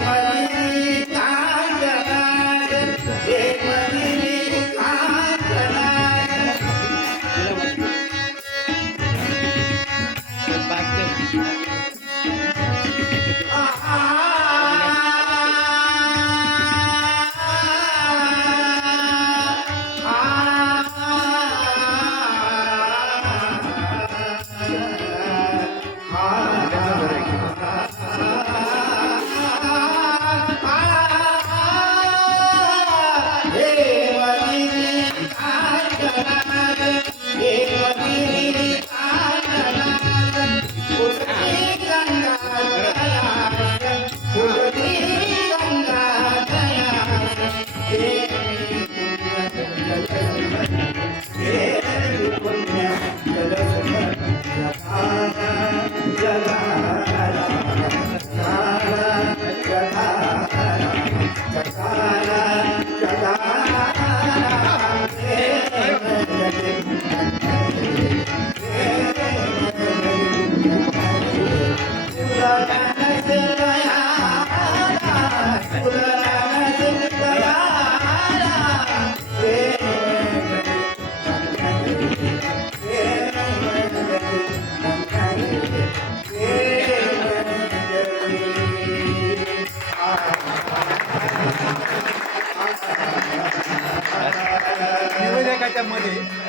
you. मध्ये